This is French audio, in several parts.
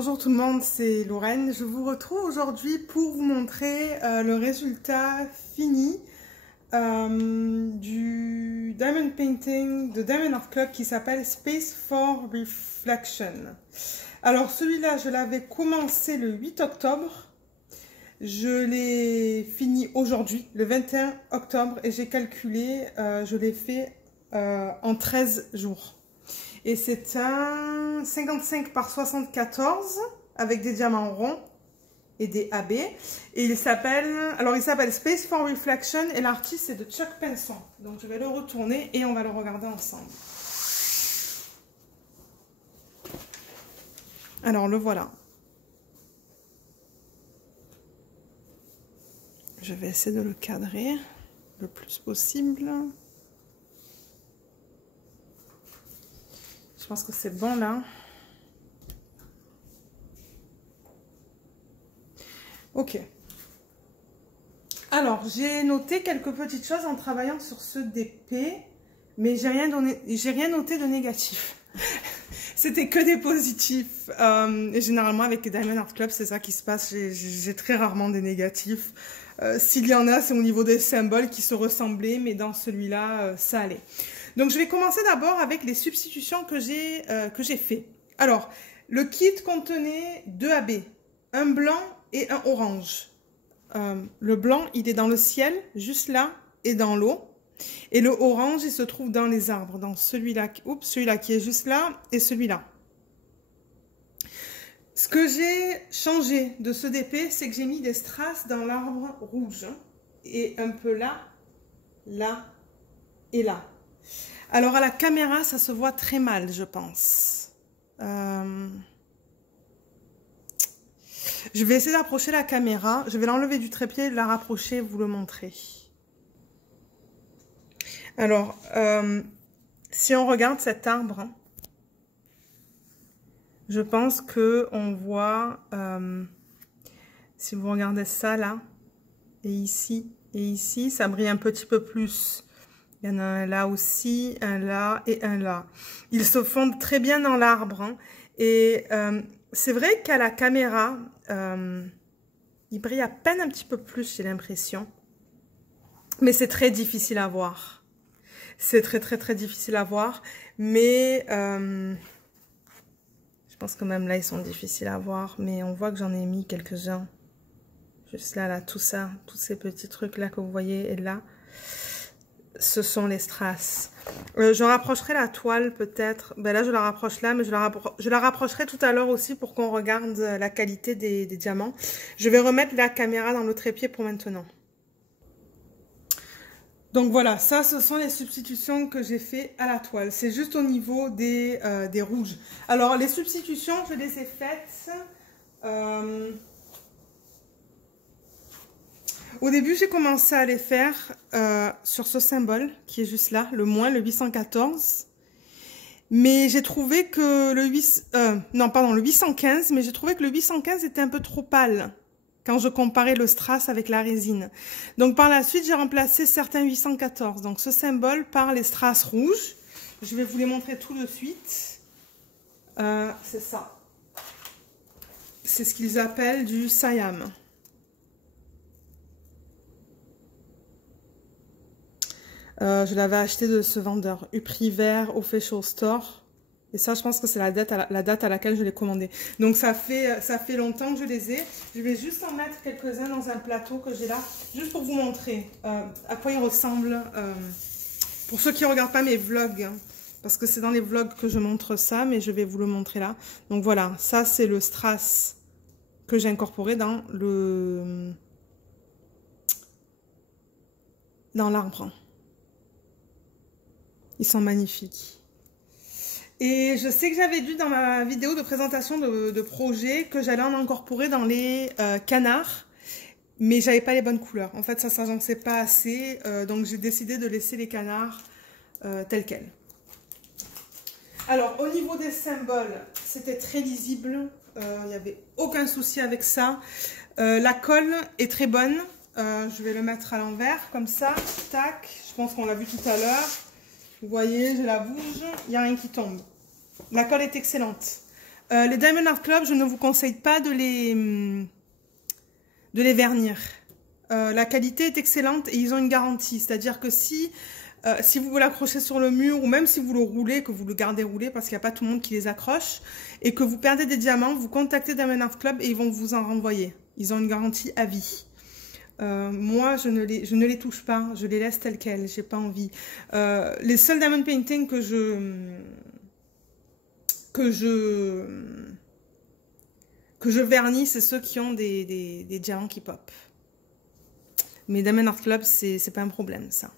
Bonjour tout le monde, c'est Lorraine. Je vous retrouve aujourd'hui pour vous montrer le résultat fini du Diamond Painting de Diamond Art Club qui s'appelle Space for Reflection. Alors celui-là, je l'avais commencé le 8 octobre. Je l'ai fini aujourd'hui, le 21 octobre, et j'ai calculé, je l'ai fait en 13 jours. Et c'est un 55 par 74 avec des diamants ronds et des AB. Et il s'appelle Space for Reflection et l'artiste c'est de Chuck Pinson. Donc je vais le retourner et on va le regarder ensemble. Alors le voilà. Je vais essayer de le cadrer le plus possible. Je pense que c'est bon là. Ok. Alors, j'ai noté quelques petites choses en travaillant sur ce DP, mais j'ai rien noté de négatif. C'était que des positifs. Et généralement, avec les Diamond Art Club, c'est ça qui se passe. J'ai très rarement des négatifs. S'il y en a, c'est au niveau des symboles qui se ressemblaient, mais dans celui-là, ça allait. Donc, je vais commencer d'abord avec les substitutions que j'ai fait. Alors, le kit contenait 2 AB, un blanc et un orange. Le blanc, il est dans le ciel, juste là, et dans l'eau. Et le orange, il se trouve dans les arbres, dans celui-là, celui-là qui est juste là, et celui-là. Ce que j'ai changé de ce DP, c'est que j'ai mis des strass dans l'arbre rouge. Et un peu là, là et là. Alors à la caméra, ça se voit très mal, je pense. Je vais essayer d'approcher la caméra. Je vais l'enlever du trépied, la rapprocher et vous le montrer. Alors, si on regarde cet arbre, hein, je pense qu'on voit, si vous regardez ça là, et ici, ça brille un petit peu plus. Il y en a un là aussi, un là et un là. Ils se fondent très bien dans l'arbre. Hein. Et c'est vrai qu'à la caméra, il brille à peine un petit peu plus, j'ai l'impression. Mais c'est très difficile à voir. C'est très difficile à voir. Mais je pense que même là, ils sont difficiles à voir. Mais on voit que j'en ai mis quelques-uns. Juste là, tout ça, tous ces petits trucs-là que vous voyez et là. Ce sont les strass. Je rapprocherai la toile peut-être. Ben là, je la rapproche là, mais je la rapprocherai tout à l'heure aussi pour qu'on regarde la qualité des diamants. Je vais remettre la caméra dans le trépied pour maintenant. Donc voilà, ça, ce sont les substitutions que j'ai fait à la toile. C'est juste au niveau des rouges. Alors, les substitutions, je les ai faites... Au début, j'ai commencé à les faire sur ce symbole qui est juste là, le moins, le 814. Mais j'ai trouvé que le 815, mais j'ai trouvé que le 815 était un peu trop pâle quand je comparais le strass avec la résine. Donc par la suite, j'ai remplacé certains 814. Donc ce symbole par les strass rouges. Je vais vous les montrer tout de suite. C'est ça. C'est ce qu'ils appellent du Siam. Je l'avais acheté de ce vendeur, Upriver Official Store. Et ça, je pense que c'est la date à laquelle je l'ai commandé. Donc, ça fait longtemps que je les ai. Je vais juste en mettre quelques-uns dans un plateau que j'ai là, juste pour vous montrer à quoi ils ressemblent. Pour ceux qui ne regardent pas mes vlogs, hein, parce que c'est dans les vlogs que je montre ça, mais je vais vous le montrer là. Donc, voilà, ça, c'est le strass que j'ai incorporé dans l'arbre. Ils sont magnifiques. Et je sais que j'avais dit dans ma vidéo de présentation de projet que j'allais en incorporer dans les canards. Mais j'avais pas les bonnes couleurs. En fait, ça s'agençait pas assez. Donc, j'ai décidé de laisser les canards tels quels. Alors, au niveau des symboles, c'était très lisible. Il n'y avait aucun souci avec ça. La colle est très bonne. Je vais le mettre à l'envers, comme ça. Tac. Je pense qu'on l'a vu tout à l'heure. Vous voyez, je la bouge, il n'y a rien qui tombe. La colle est excellente. Les Diamond Art Club, je ne vous conseille pas de les vernir. La qualité est excellente et ils ont une garantie. C'est-à-dire que si vous l'accrochez sur le mur ou même si vous le roulez, que vous le gardez roulé parce qu'il n'y a pas tout le monde qui les accroche et que vous perdez des diamants, vous contactez Diamond Art Club et ils vont vous en renvoyer. Ils ont une garantie à vie. Moi, je ne les touche pas. Je les laisse telles quelles. J'ai pas envie. Les seuls diamond painting que je vernis, c'est ceux qui ont des diamants qui pop. Mais Diamond Art Club, c'est pas un problème, ça.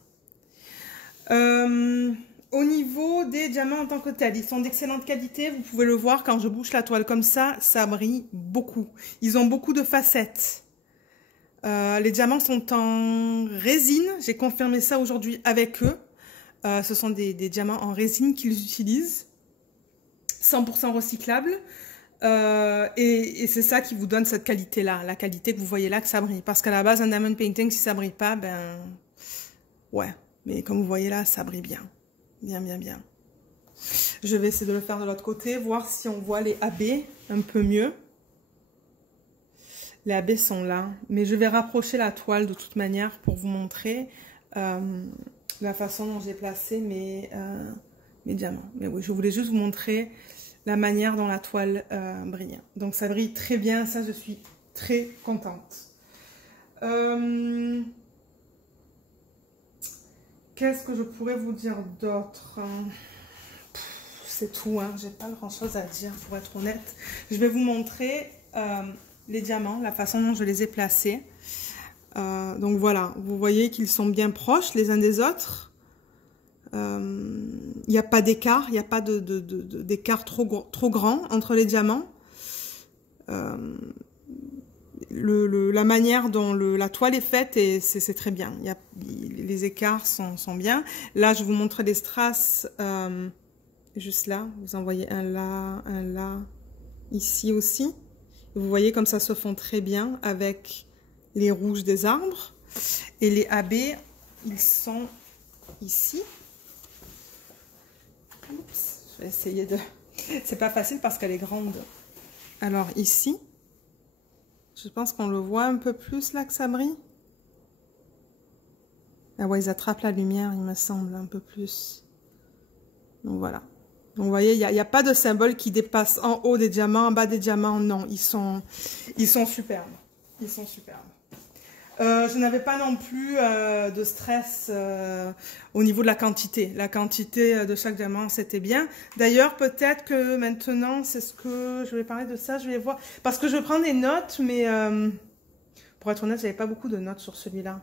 Au niveau des diamants en tant que tels, ils sont d'excellente qualité. Vous pouvez le voir quand je bouge la toile comme ça brille beaucoup. Ils ont beaucoup de facettes. Les diamants sont en résine. J'ai confirmé ça aujourd'hui avec eux. Ce sont des diamants en résine qu'ils utilisent. 100% recyclables. Et c'est ça qui vous donne cette qualité-là. La qualité que vous voyez là, que ça brille. Parce qu'à la base, un diamond painting, si ça brille pas, ben... ouais. Mais comme vous voyez là, ça brille bien. Bien, bien, bien. Je vais essayer de le faire de l'autre côté. Voir si on voit les AB un peu mieux. Les AB sont là. Mais je vais rapprocher la toile de toute manière pour vous montrer la façon dont j'ai placé mes diamants. Mais oui, je voulais juste vous montrer la manière dont la toile brille. Donc ça brille très bien. Ça, je suis très contente. Qu'est-ce que je pourrais vous dire d'autre? C'est tout, hein. J'ai pas grand chose à dire pour être honnête. Je vais vous montrer les diamants, la façon dont je les ai placés. Donc voilà, vous voyez qu'ils sont bien proches les uns des autres. Il n'y a pas d'écart, il n'y a pas d'écart trop grand entre les diamants. La manière dont la toile est faite, c'est très bien. Les écarts sont bien. Là, je vous montre les strass juste là. Vous en voyez un là, ici aussi. Vous voyez comme ça se fond très bien avec les rouges des arbres. Et les AB, ils sont ici. Oups, je vais essayer de... C'est pas facile parce qu'elle est grande. Alors ici, je pense qu'on le voit un peu plus là que ça brille. Ah ouais, ils attrapent la lumière, il me semble, un peu plus. Donc voilà. Donc vous voyez, il n'y a pas de symbole qui dépasse en haut des diamants, en bas des diamants, non. Ils sont superbes. Ils sont superbes. Je n'avais pas non plus de stress au niveau de la quantité. La quantité de chaque diamant, c'était bien. D'ailleurs, peut-être que maintenant, c'est ce que... Je vais parler de ça, je vais voir. Parce que je prends des notes, mais pour être honnête, j'avais pas beaucoup de notes sur celui-là.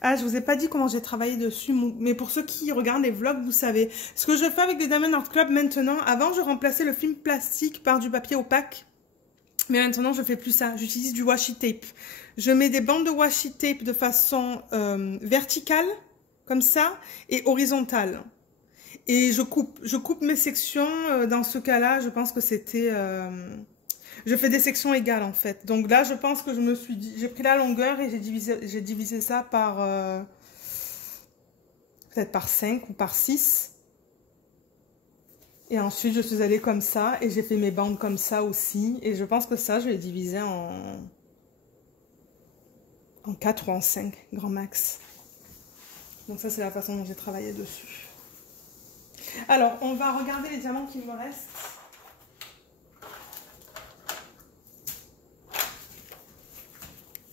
Ah, je vous ai pas dit comment j'ai travaillé dessus, mais pour ceux qui regardent les vlogs, vous savez. Ce que je fais avec les Diamond Art Club maintenant, avant, je remplaçais le film plastique par du papier opaque. Mais maintenant, je fais plus ça. J'utilise du washi tape. Je mets des bandes de washi tape de façon verticale, comme ça, et horizontale. Et je coupe mes sections. Dans ce cas-là, je pense que c'était... je fais des sections égales, en fait. Donc là, je pense que je me suis dit... J'ai pris la longueur et j'ai divisé ça par... peut-être par 5 ou par 6. Et ensuite, je suis allée comme ça et j'ai fait mes bandes comme ça aussi. Et je pense que ça, je l'ai divisé en 4 ou en 5, grand max. Donc ça, c'est la façon dont j'ai travaillé dessus. Alors, on va regarder les diamants qui me restent.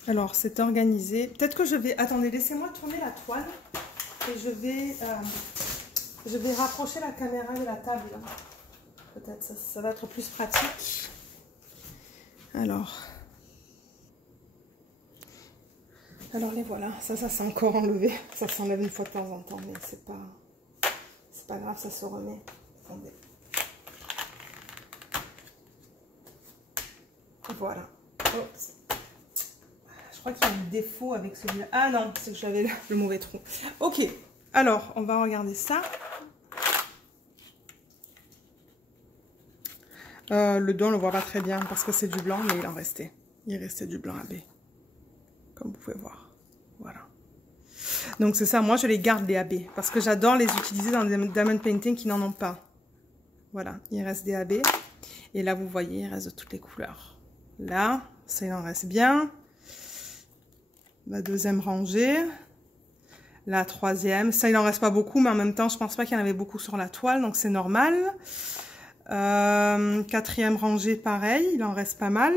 Alors, c'est organisé. Peut-être que je vais... Attendez, laissez-moi tourner la toile. Et je vais rapprocher la caméra de la table. Peut-être ça va être plus pratique. Alors les voilà. Ça s'est encore enlevé. Ça s'enlève une fois de temps en temps, mais c'est pas grave, ça se remet. Attendez. Voilà. Oups. Je crois qu'il y a un défaut avec celui-là. Ah non, c'est que j'avais le mauvais trou. Ok. Alors, on va regarder ça. Le dos, on le voit pas très bien parce que c'est du blanc, mais il en restait. Il restait du blanc AB. Comme vous pouvez voir. Voilà. Donc c'est ça, moi je les garde les AB parce que j'adore les utiliser dans des diamond painting qui n'en ont pas. Voilà, il reste des AB. Et là, vous voyez, il reste de toutes les couleurs. Là, ça, il en reste bien. La deuxième rangée. La troisième. Ça, il en reste pas beaucoup, mais en même temps, je pense pas qu'il y en avait beaucoup sur la toile, donc c'est normal. Quatrième rangée, pareil, il en reste pas mal.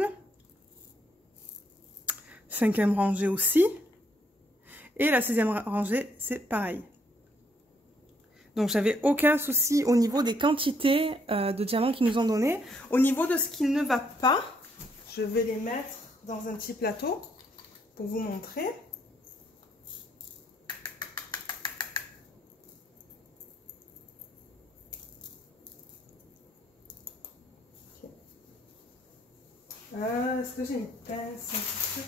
Cinquième rangée aussi. Et la sixième rangée, c'est pareil. Donc, j'avais aucun souci au niveau des quantités de diamants qu'ils nous ont donné. Au niveau de ce qui ne va pas, je vais les mettre dans un petit plateau pour vous montrer. Est-ce que j'ai une pince, un petit truc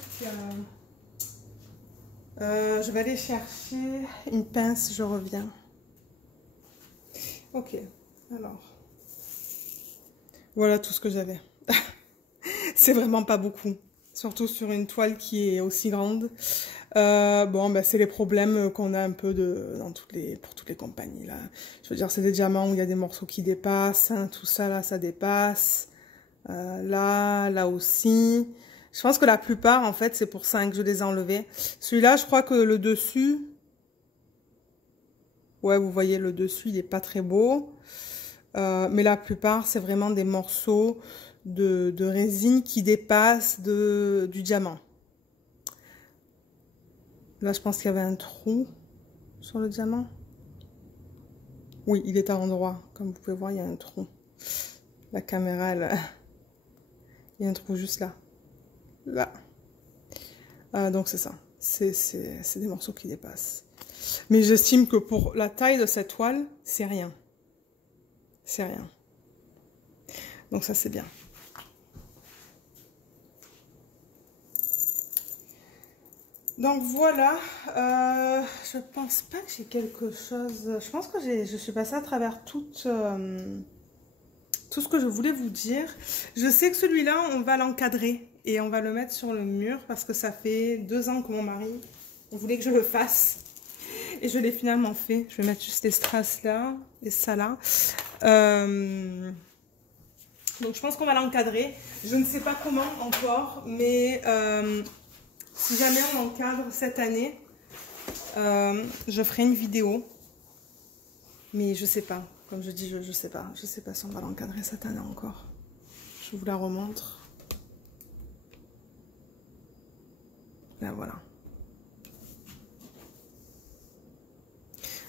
je vais aller chercher une pince, je reviens. Ok, alors. Voilà tout ce que j'avais. C'est vraiment pas beaucoup. Surtout sur une toile qui est aussi grande. Bon, bah, c'est les problèmes qu'on a un peu pour toutes les compagnies. Là. Je veux dire, c'est des diamants où il y a des morceaux qui dépassent. Hein, tout ça, là, ça dépasse. Là aussi. Je pense que la plupart, en fait, c'est pour ça que je les ai enlevés. Celui-là, je crois que le dessus... Ouais, vous voyez, le dessus, il n'est pas très beau. Mais la plupart, c'est vraiment des morceaux de résine qui dépassent du diamant. Là, je pense qu'il y avait un trou sur le diamant. Oui, il est à l'endroit. Comme vous pouvez voir, il y a un trou. La caméra, elle... Il y a un trou juste là. Là. Donc c'est ça. C'est des morceaux qui dépassent. Mais j'estime que pour la taille de cette toile, c'est rien. C'est rien. Donc ça, c'est bien. Donc voilà. Je pense pas que j'ai quelque chose... Je pense que je suis passée à travers tout ce que je voulais vous dire. Je sais que celui-là, on va l'encadrer. Et on va le mettre sur le mur parce que ça fait 2 ans que mon mari voulait que je le fasse. Et je l'ai finalement fait. Je vais mettre juste les strass là et ça là. Donc je pense qu'on va l'encadrer. Je ne sais pas comment encore, mais si jamais on l'encadre cette année, je ferai une vidéo. Mais je sais pas. Comme je dis, je sais pas. Je sais pas si on va l'encadrer cette année encore. Je vous la remontre. Là, voilà.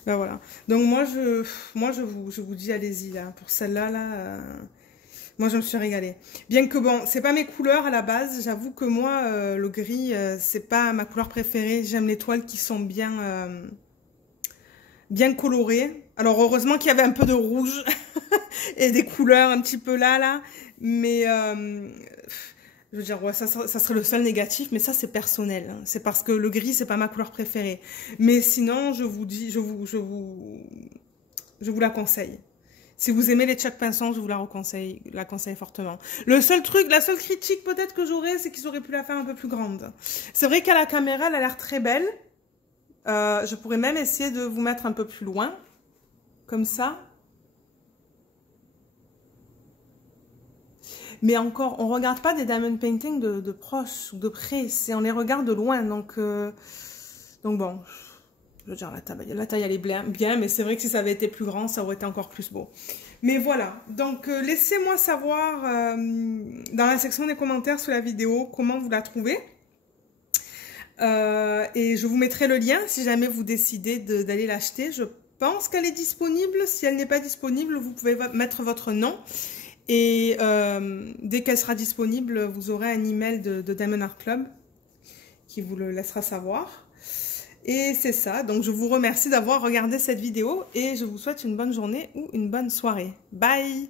Là, voilà. Donc, moi, je vous dis, allez-y, là. Pour celle-là, là, moi, je me suis régalée. Bien que, bon, c'est pas mes couleurs à la base. J'avoue que moi, le gris, c'est pas ma couleur préférée. J'aime les toiles qui sont bien colorées. Alors, heureusement qu'il y avait un peu de rouge et des couleurs un petit peu là. Mais... je veux dire, ouais, ça serait le seul négatif, mais ça, c'est personnel. Hein. C'est parce que le gris, c'est pas ma couleur préférée. Mais sinon, je vous dis, je vous la conseille. Si vous aimez les Chuck Pinsons, je vous la conseille fortement. La seule critique peut-être que j'aurais, c'est qu'ils auraient pu la faire un peu plus grande. C'est vrai qu'à la caméra, elle a l'air très belle. Je pourrais même essayer de vous mettre un peu plus loin. Comme ça. Mais encore, on ne regarde pas des diamond painting de proche ou de près, on les regarde de loin. Donc bon, je veux dire, la taille elle est bien, mais c'est vrai que si ça avait été plus grand, ça aurait été encore plus beau. Mais voilà, donc laissez-moi savoir dans la section des commentaires sous la vidéo comment vous la trouvez. Et je vous mettrai le lien si jamais vous décidez d'aller l'acheter. Je pense qu'elle est disponible. Si elle n'est pas disponible, vous pouvez mettre votre nom. Et dès qu'elle sera disponible, vous aurez un email de Diamond Art Club qui vous le laissera savoir. Et c'est ça. Donc, je vous remercie d'avoir regardé cette vidéo et je vous souhaite une bonne journée ou une bonne soirée. Bye!